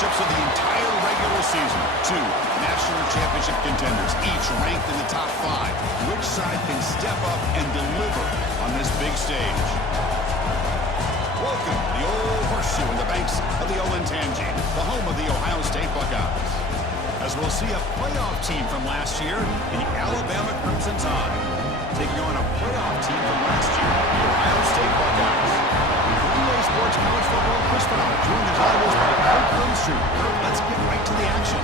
matchups of the entire regular season. Two national championship contenders, each ranked in the top 5. Which side can step up and deliver on this big stage? Welcome to the Old Horseshoe on the banks of the Olentangy, the home of the Ohio State Buckeyes. As we'll see a playoff team from last year, the Alabama Crimson Tide, taking on a playoff team from last year, the Ohio State Buckeyes. Green Bay Sports College Football, Chris Fowler, joined as always by Kirk Herbstreit. Kirk, let's get right to the action.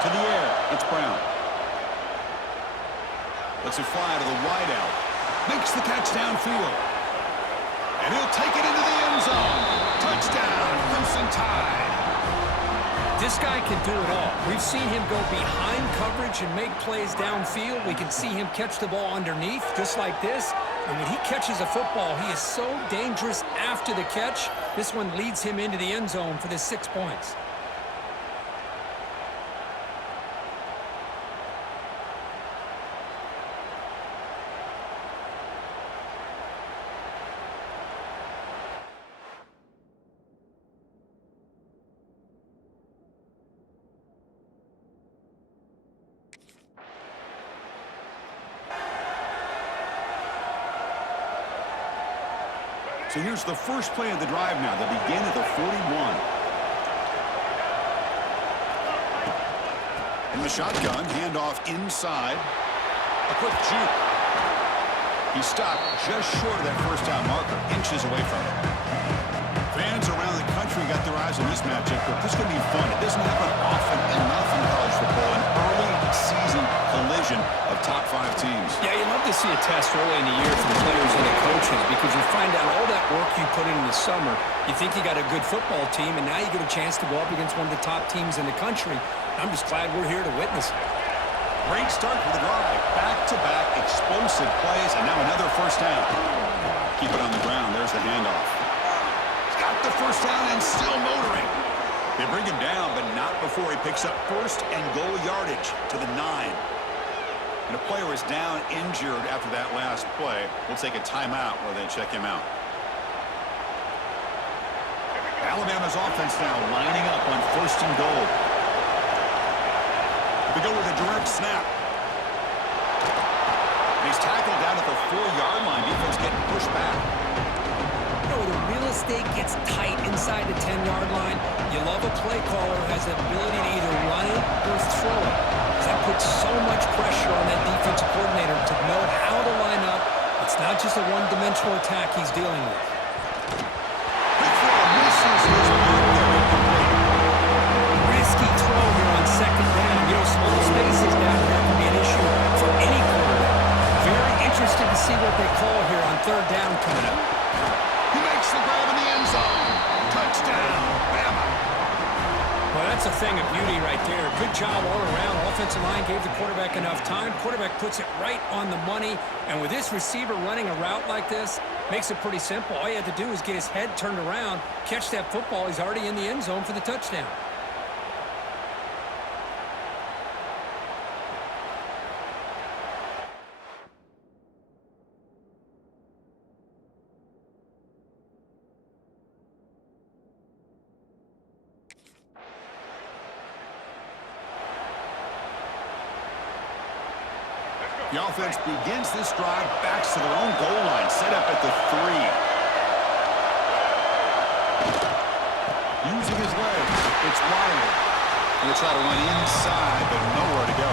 To the air, it's Brown. Lets it fly to the wideout. Makes the catch downfield. And he'll take it into the end zone. Touchdown, Crimson Tide. This guy can do it all. We've seen him go behind coverage and make plays downfield. We can see him catch the ball underneath, just like this. And when he catches a football, he is so dangerous after the catch. This one leads him into the end zone for the 6 points. So here's the first play of the drive now. They begin at the 41. In the shotgun, handoff inside. A quick juke. He stopped just short of that first down marker, inches away from it. Fans around the country got their eyes on this matchup, but this is going to be fun. It doesn't happen often enough in college football, an early season collision of top 5 teams. Yeah, you love to see a test early in the year from the players and the coaches because you find out all that work you put in the summer. You think you got a good football team, and now you get a chance to go up against one of the top teams in the country. I'm just glad we're here to witness it. Great start for the drive. Back-to-back explosive plays, and now another first down. Keep it on the ground. There's the handoff. He's got the first down and still motoring. They bring him down, but not before he picks up first and goal yardage to the 9. And a player is down injured after that last play. We'll take a timeout while they check him out. Alabama's offense now lining up on first and goal. They go with a direct snap. And he's tackled down at the 4-yard line. Defense getting pushed back. You know, the real estate gets tight inside the 10-yard line. You love a play caller who has the ability to either run it or throw it. That puts so much pressure on that defensive coordinator to know how to line up. It's not just a one-dimensional attack he's dealing with. Big throw misses his mark there, incomplete. Risky throw here on second down. You know, small spaces down here can be an issue for any quarterback. Very interested to see what they call here on third down coming up. He makes the grab in the end zone. Touchdown, Bama. Well, that's a thing of beauty right there. Good job all around. Offensive line gave the quarterback enough time. Quarterback puts it right on the money. And with this receiver running a route like this, makes it pretty simple. All you had to do is get his head turned around, catch that football. He's already in the end zone for the touchdown. The offense begins this drive, backs to their own goal line, set up at the 3. Using his legs, it's Wiley. He'll try to run inside, but nowhere to go.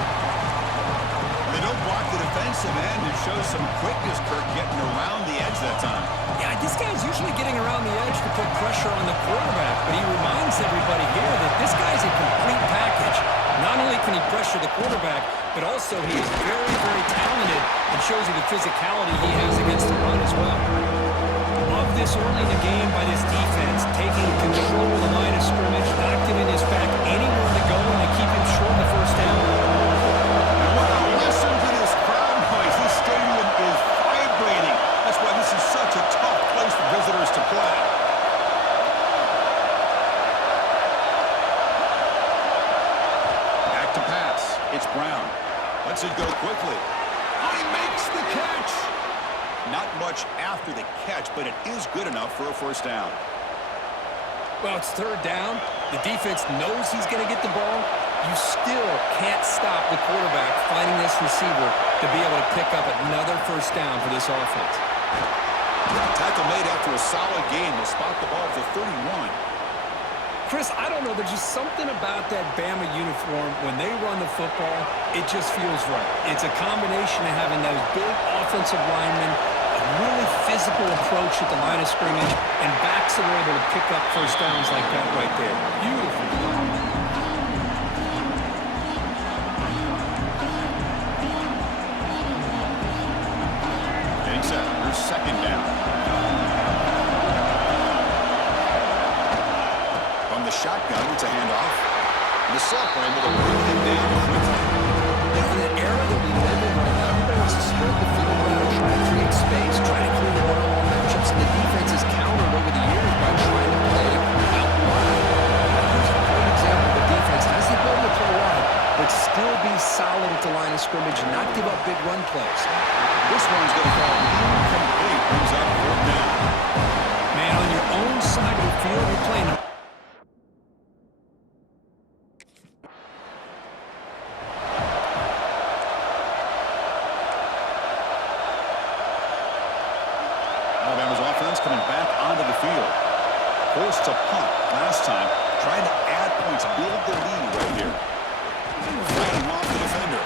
They don't block the defensive end. It shows some quickness, Kirk, getting around the edge that time. Yeah, this guy's usually getting around the edge to put pressure on the quarterback, but he reminds everybody here that this guy's a complete package. Not only can he pressure the quarterback, but also he is very, very talented and shows you the physicality he has against the run as well. Love this early in the game by this defense, taking control of the line of scrimmage, not giving this back anywhere to go, and to keep him short of the first down. Wow, listen to this crowd noise. This stadium is vibrating. That's why this is such a tough place for visitors to play. Back to pass. It's Brown. Lets it go quickly. Oh, he makes the catch. Not much after the catch, but it is good enough for a first down. Well, it's third down. The defense knows he's going to get the ball. You still can't stop the quarterback finding this receiver to be able to pick up another first down for this offense. Tackle made after a solid gain. Will spot the ball for 31. Chris, I don't know. There's just something about that Bama uniform. When they run the football, it just feels right. It's a combination of having those big offensive linemen, a really physical approach at the line of scrimmage, and backs that are able to pick up first downs like that right there. Beautiful. Getting set. Here's second down. From the shotgun, it's a handoff. The sophomore able to bring him down quickly. In the era that we live in right now, everybody wants to spread the field around, try to create space, try to create one-on-one matchups, and the defense has countered over the years by trying to play out wide. Here's a great example of the defense has the ability to play wide, but still be solid at the line of scrimmage and not give up big run plays. This one's going to fall incomplete. Brings up fourth down. Man, on your own side of the field, you're playing. Alabama's offense coming back onto the field. Forced to punt last time. Trying to add points, build the lead right here. Fighting off the defender.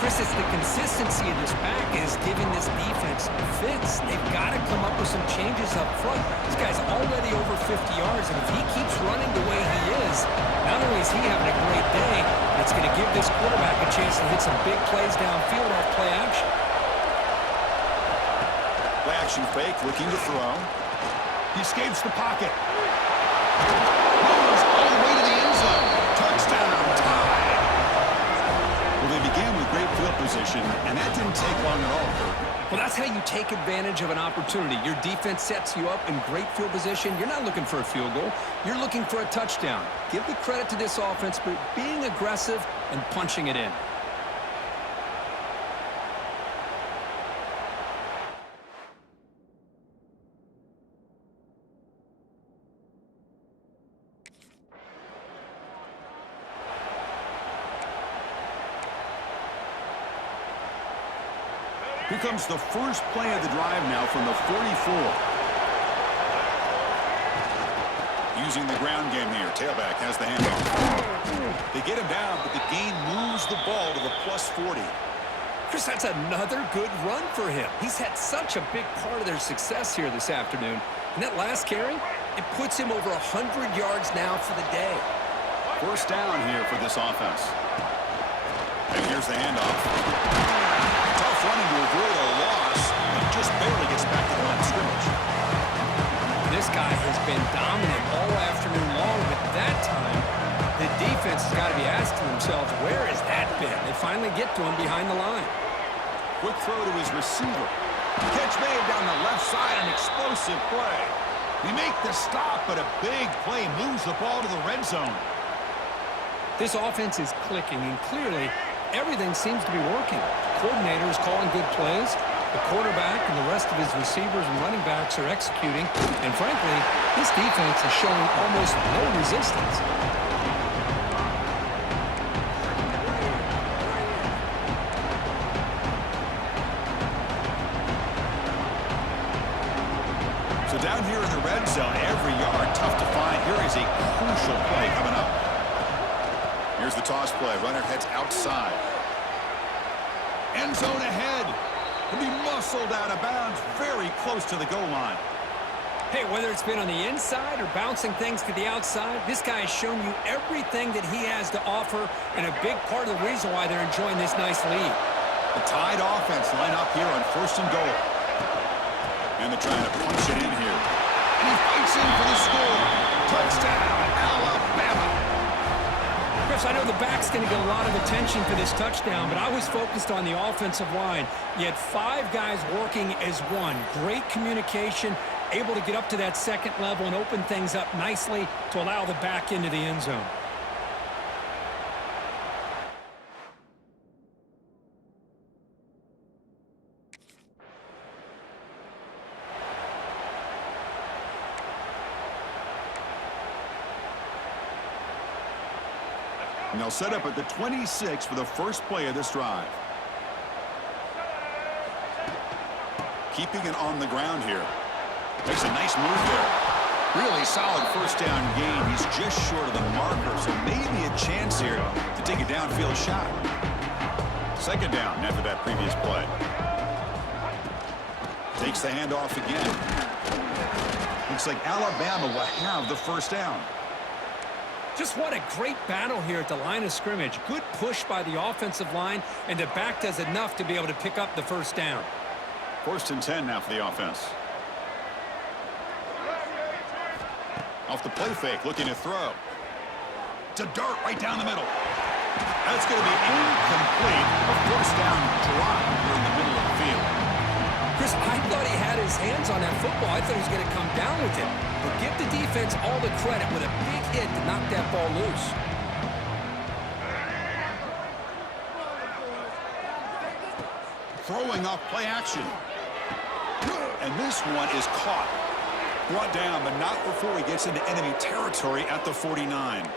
Chris, it's the consistency of this back is giving this defense fits. They've got to come up with some changes up front. This guy's already over 50 yards, and if he keeps running the way he is, not only is he having a great day, but it's going to give this quarterback a chance to hit some big plays downfield off play action. Play action fake, looking to throw. He escapes the pocket. Moves all the way to the end zone. Touchdown, tie. Well, they began with great field position, and that didn't take long at all, Kirk. Well, that's how you take advantage of an opportunity. Your defense sets you up in great field position. You're not looking for a field goal. You're looking for a touchdown. Give the credit to this offense for being aggressive and punching it in. Here comes the first play of the drive now from the 44. Using the ground game here. Tailback has the handoff. They get him down, but the gain moves the ball to the +40. Chris, that's another good run for him. He's had such a big part of their success here this afternoon. And that last carry, it puts him over 100 yards now for the day. First down here for this offense. And here's the handoff. Tough running to avoid a loss, but just barely gets back to the line of scrimmage. This guy has been dominant all afternoon long, but that time, the defense has got to be asking themselves, where has that been? They finally get to him behind the line. Quick throw to his receiver. Catch made down the left side, an explosive play. We make the stop, but a big play moves the ball to the red zone. This offense is clicking, and clearly, everything seems to be working. The coordinator is calling good plays. The quarterback and the rest of his receivers and running backs are executing. And frankly, this defense is showing almost no resistance. So down here in the red zone, every yard tough to find. Here is a crucial play coming up. Here's the toss play. Runner heads outside. End zone ahead. He'll be muscled out of bounds very close to the goal line. Hey, whether it's been on the inside or bouncing things to the outside, this guy has shown you everything that he has to offer and a big part of the reason why they're enjoying this nice lead. The Tide offense line up here on 1st and goal. And they're trying to punch it in here. And he fights in for the score. Touchdown, Alabama. Chris, I know the back's going to get a lot of attention for this touchdown, but I was focused on the offensive line. You had 5 guys working as one. Great communication, able to get up to that second level and open things up nicely to allow the back into the end zone. And they'll set up at the 26 for the first play of this drive. Keeping it on the ground here. Makes a nice move there. Really solid first down gain. He's just short of the marker, so maybe a chance here to take a downfield shot. Second down after that previous play. Takes the handoff again. Looks like Alabama will have the first down. Just what a great battle here at the line of scrimmage. Good push by the offensive line, and the back does enough to be able to pick up the first down. First and 10 now for the offense. Off the play fake, looking to throw. To dart right down the middle. That's going to be incomplete. A first down drop here in the middle of the field. Chris, I thought he had his hands on that football. I thought he was going to come down with it. But give the defense all the credit with a big hit to knock that ball loose. Throwing off play action. And this one is caught. Brought down, but not before he gets into enemy territory at the 49.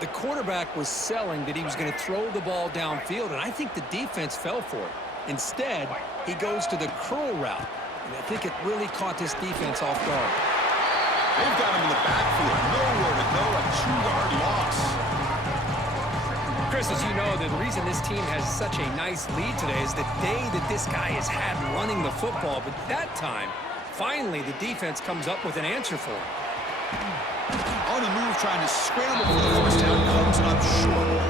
The quarterback was selling that he was going to throw the ball downfield, and I think the defense fell for it. Instead, he goes to the curl route, and I think it really caught this defense off guard. They've got him in the backfield. Nowhere to go. A 2-yard loss. Chris, as you know, the reason this team has such a nice lead today is the day that this guy has had running the football. But that time, finally, the defense comes up with an answer for him. On the move, trying to scramble for the first down, comes up short.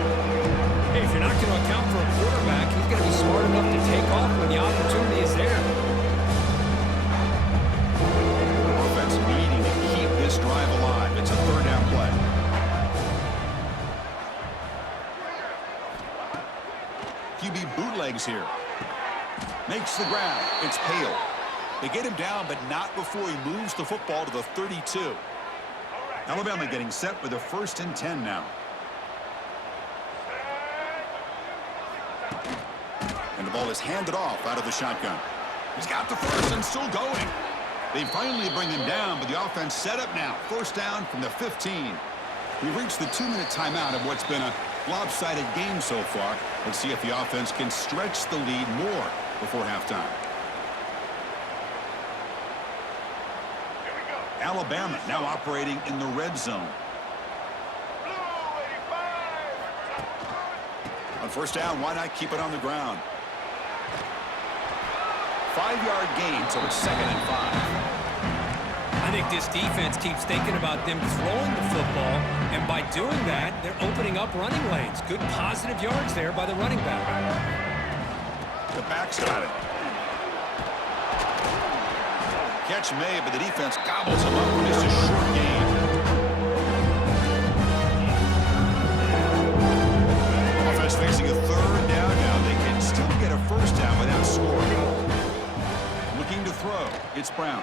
Hey, if you're not going to account for a quarterback, he's going to be smart enough to take off when the opportunity is there. Offense needing to keep this drive alive. It's a third down play. QB bootlegs here. Makes the ground. It's Hale. They get him down, but not before he moves the football to the 32. Alabama getting set for the first and 10 now. And the ball is handed off out of the shotgun. He's got the first and still going. They finally bring him down, but the offense set up now. First down from the 15. We've reached the 2-minute timeout of what's been a lopsided game so far. Let's see if the offense can stretch the lead more before halftime. Alabama now operating in the red zone. On first down, why not keep it on the ground? 5-yard gain, so it's 2nd and 5. I think this defense keeps thinking about them throwing the football, and by doing that, they're opening up running lanes. Good positive yards there by the running back. The back's got it. Catch made, but the defense gobbles him up for just a short gain. Offense facing a third down now. They can still get a first down without scoring. Looking to throw. It's Brown.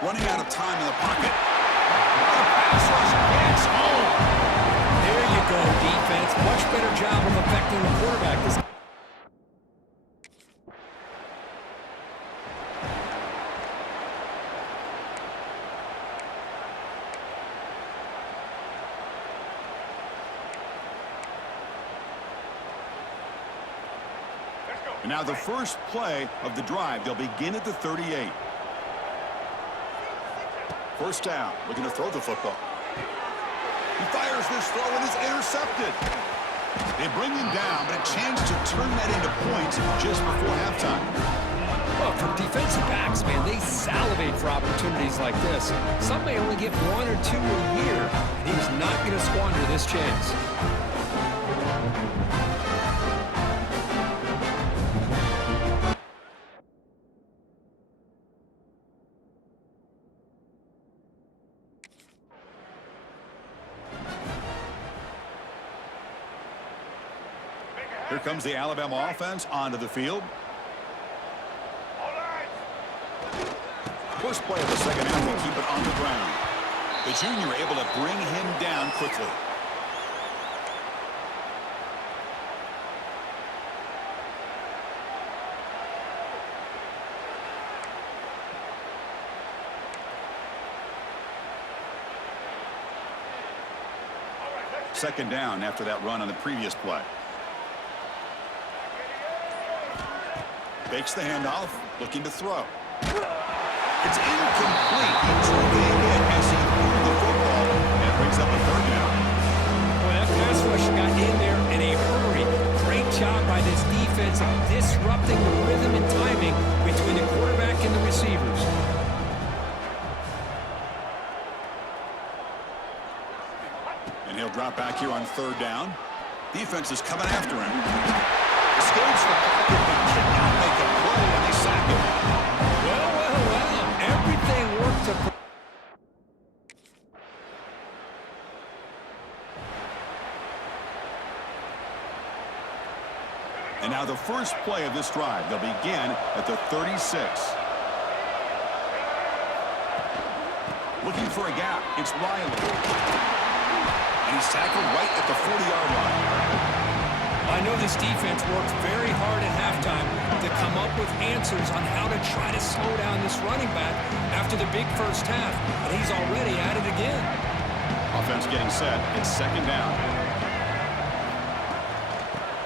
Running out of time in the pocket. The pass rush gets home. There you go, defense. Much better job of affecting the quarterback. And now the first play of the drive. They'll begin at the 38. First down, looking to throw the football. He fires this throw and is intercepted. They bring him down, but a chance to turn that into points just before halftime. Well, for defensive backs, man, they salivate for opportunities like this. Some may only get 1 or 2 a year, and he's not going to squander this chance. Here comes the Alabama offense onto the field. First play of the second half will keep it on the ground. The junior able to bring him down quickly. Second down after that run on the previous play. Fakes the handoff, looking to throw. It's incomplete. He took a hit as he threw the football and brings up a third down. Well, that pass rush got in there in a hurry. Great job by this defense of disrupting the rhythm and timing between the quarterback and the receivers. And he'll drop back here on third down. Defense is coming after him. Escapes the pocket, but cannot make a play, and they sack him. Well. Everything worked to... And now the first play of this drive. They'll begin at the 36. Looking for a gap. It's Riley. And he's tackled right at the 40-yard line. I know this defense worked very hard at halftime to come up with answers on how to try to slow down this running back after the big first half, and he's already at it again. Offense getting set. It's second down.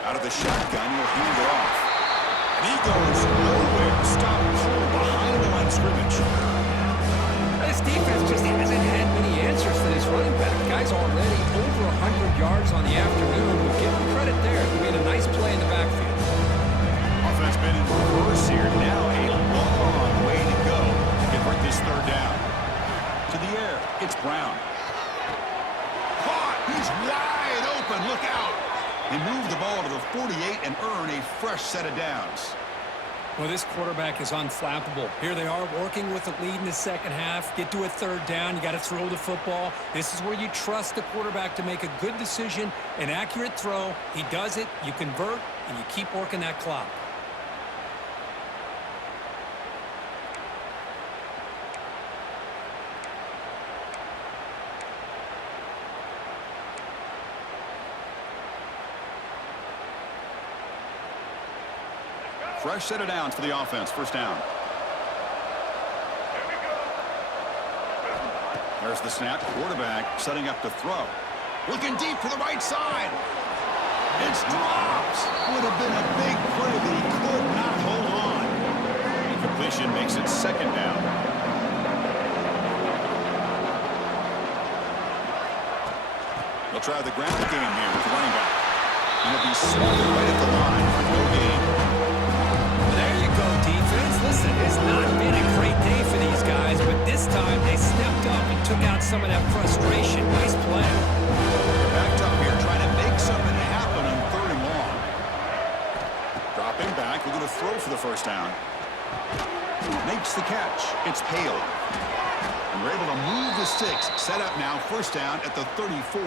Out of the shotgun, he'll hand it off. And he goes nowhere. Stop cold behind the line of scrimmage. This defense just hasn't had many answers for this running back. The guy's already over 100 yards on the afternoon. We'll give him credit there. He made a nice play in the backfield. Offense been in reverse here. Now a long way to go to convert this third down. To the air, it's Brown. Caught! He's wide open. Look out! He moved the ball to the 48 and earned a fresh set of downs. Well, this quarterback is unflappable. Here they are working with the lead in the second half. Get to a third down. You got to throw the football. This is where you trust the quarterback to make a good decision, an accurate throw. He does it, you convert, and you keep working that clock. Fresh set of downs for the offense. First down. There's the snap. Quarterback setting up to throw. Looking deep to the right side. It's dropped. Would have been a big play, but he could not hold on. Incompletion makes it second down. They'll try the ground game here with the running back. And he'll be smothered right at the line for no gain. Listen, it's not been a great day for these guys, but this time they stepped up and took out some of that frustration. Nice play. Backed up here, trying to make something happen on third and long. Dropping back, we're going to throw for the first down. Makes the catch. It's Hale. And we're able to move the sticks. Set up now, first down at the 34.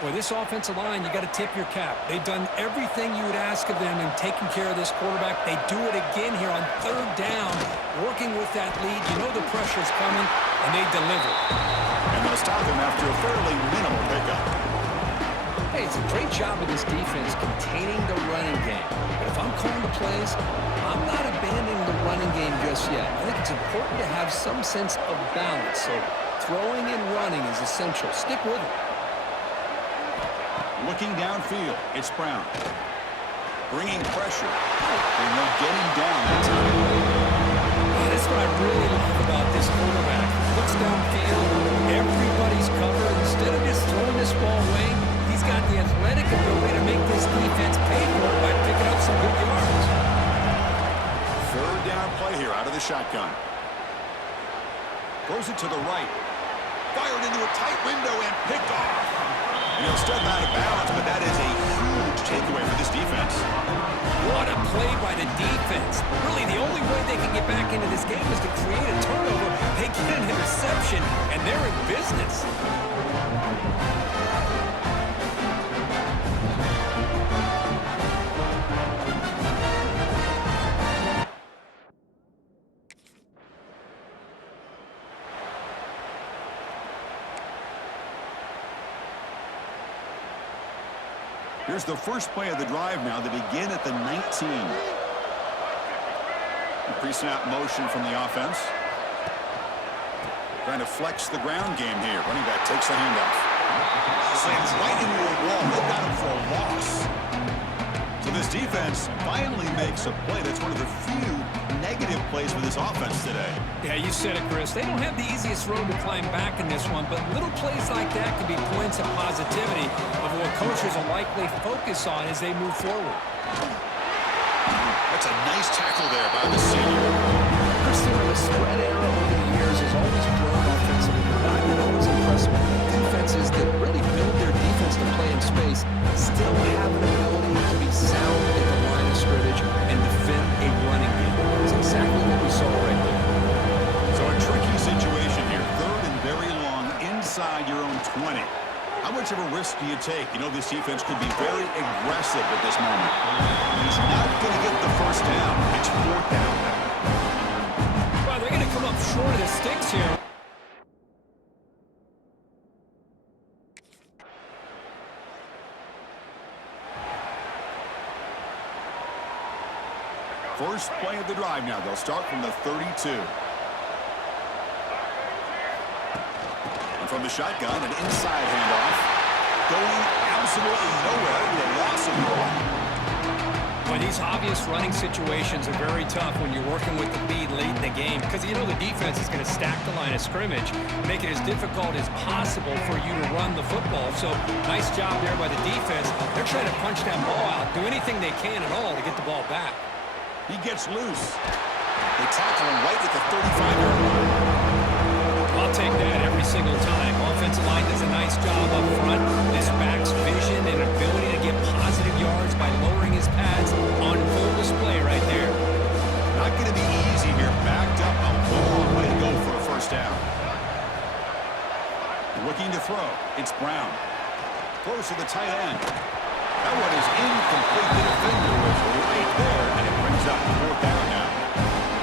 Boy, this offensive line, you got to tip your cap. They've done everything you would ask of them in taking care of this quarterback. They do it again here on third down, working with that lead. You know the pressure's coming, and they deliver. And they'll stop him after a fairly minimal pickup. Hey, it's a great job of this defense containing the running game. But if I'm calling the plays, I'm not abandoning the running game just yet. I think it's important to have some sense of balance. So throwing and running is essential. Stick with it. Looking downfield, it's Brown. Bringing pressure. And they'll get him down that time. That's what I really love about this quarterback. Looks downfield, everybody's covered. Instead of just throwing this ball away, he's got the athletic ability to make this defense pay for it by picking up some good yards. Third down play here out of the shotgun. Throws it to the right. Fired into a tight window and picked off. And he'll step out of bounds, but that is a huge takeaway for this defense. What a play by the defense. Really, the only way they can get back into this game is to create a turnover. They get an interception, and they're in business. Here's the first play of the drive now. They begin at the 19. Pre-snap motion from the offense. Trying to flex the ground game here. Running back takes the handoff. Slams right into a wall. They got him for a loss. So this defense finally makes a play. That's one of the few negative plays for this offense today. Yeah, you said it, Chris. They don't have the easiest road to climb back in this one, but little plays like that can be points of positivity of what coaches will likely focus on as they move forward. That's a nice tackle there by the senior. Christian, the spread era over the years has always grown offensively. I've been always impressed with defenses that really build their defense to play in space, still have an ability to be sound at the line of scrimmage and defend a running game. That's exactly what we saw right there. So a tricky situation here. Third and very long inside your own 20. How much of a risk do you take? You know, this defense could be very aggressive at this moment. He's not going to get the first down. It's fourth down now. Well, they're going to come up short of the sticks here. First play of the drive now. They'll start from the 32. And from the shotgun, an inside handoff. Going absolutely nowhere with a loss of ball. Well, these obvious running situations are very tough when you're working with the lead late in the game because you know the defense is going to stack the line of scrimmage, make it as difficult as possible for you to run the football. So nice job there by the defense. They're trying to punch that ball out, do anything they can at all to get the ball back. He gets loose. They tackle him right at the 35-yard line. I'll take that every single time. Offensive line does a nice job up front. This back's vision and ability to get positive yards by lowering his pads on full display right there. Not going to be easy here. Backed up a long way to go for a first down. Looking to throw. It's Brown. Close to the tight end. That one is incomplete. The defender was right there, and it brings up fourth down now.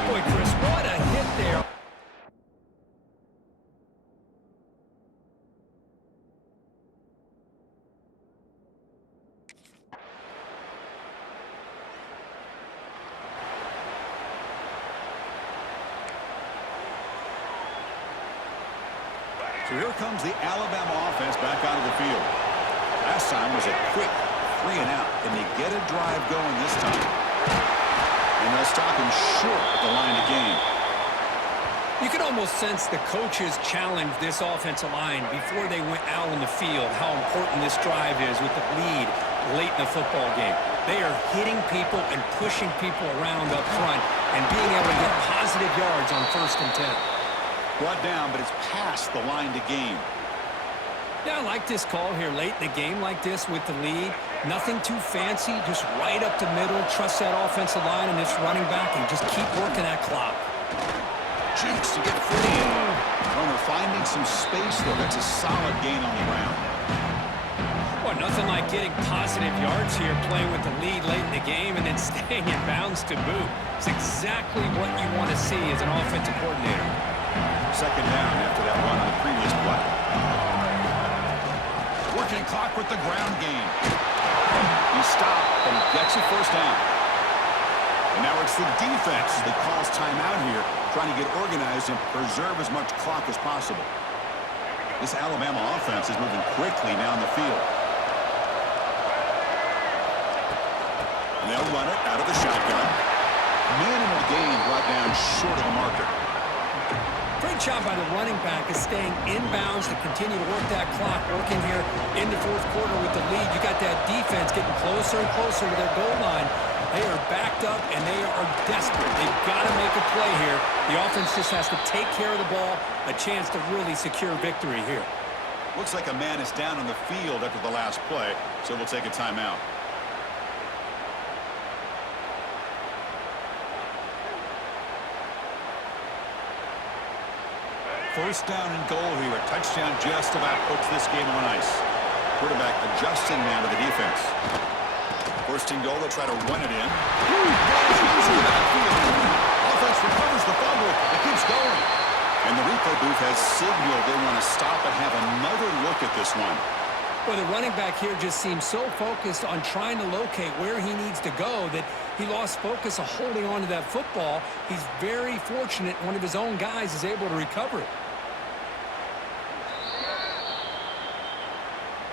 Boy, Chris, what a hit there. So here comes the Alabama offense back out of the field. Last time was a quick 3 and out. Can they get a drive going this time? And they'll stop him short at the line of game. You can almost sense the coaches challenge this offensive line before they went out in the field, how important this drive is with the lead late in the football game. They are hitting people and pushing people around up front and being able to get positive yards on 1st and 10. Brought down, but it's past the line to gain. Yeah, I like this call here late in the game like this with the lead. Nothing too fancy, just right up the middle. Trust that offensive line and this running back and just keep working that clock. Cheeks to get free. Runner finding some space there. That's a solid gain on the ground. Well, nothing like getting positive yards here, playing with the lead late in the game and then staying in bounds to boot. It's exactly what you want to see as an offensive coordinator. Second down after that run on the previous play. Working clock with the ground game. He stopped, but he gets a first down. And now it's the defense that calls timeout here, trying to get organized and preserve as much clock as possible. This Alabama offense is moving quickly down the field. And they'll run it out of the shotgun. Minimal gain brought down short of the marker. Great job by the running back is staying inbounds to continue to work that clock, working here in the 4th quarter with the lead. You got that defense getting closer and closer to their goal line. They are backed up, and they are desperate. They've got to make a play here. The offense just has to take care of the ball, a chance to really secure victory here. Looks like a man is down on the field after the last play, so we'll take a timeout. First down and goal here. A touchdown just about puts this game on ice. Quarterback adjusting now to the defense. First and goal, they'll try to run it in. Offense recovers the fumble. It keeps going. And the replay booth has signaled they want to stop and have another look at this one. Well, the running back here just seems so focused on trying to locate where he needs to go that he lost focus of holding on to that football. He's very fortunate one of his own guys is able to recover it.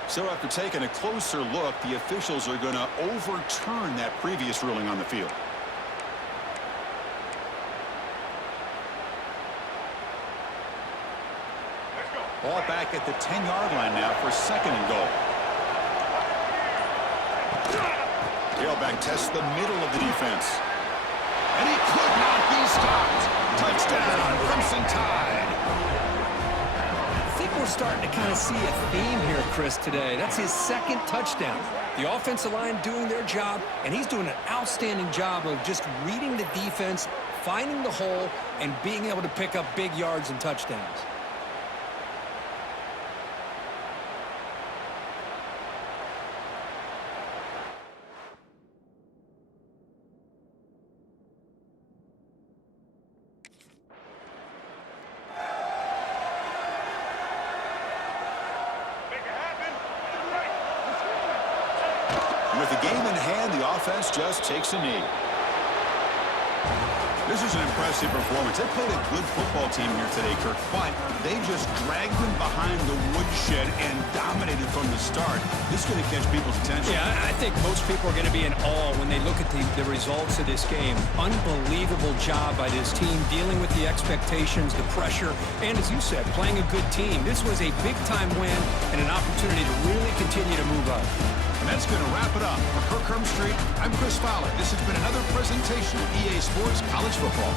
So after taking a closer look, the officials are going to overturn that previous ruling on the field. Ball back at the 10-yard line now for second and goal. Tailback tests the middle of the defense. And he could not be stopped. Touchdown, Crimson Tide. I think we're starting to kind of see a theme here, Chris, today. That's his second touchdown. The offensive line doing their job, and he's doing an outstanding job of just reading the defense, finding the hole, and being able to pick up big yards and touchdowns. With the game in hand, the offense just takes a knee. This is an impressive performance. They played a good football team here today, Kirk, but they just dragged them behind the woodshed and dominated from the start. This is going to catch people's attention. Yeah, I think most people are going to be in awe when they look at the results of this game. Unbelievable job by this team dealing with the expectations, the pressure, and as you said, playing a good team. This was a big-time win and an opportunity to really continue to move up. And that's going to wrap it up. For Kirk Herbstreit, I'm Chris Fowler. This has been another presentation of EA Sports College Football.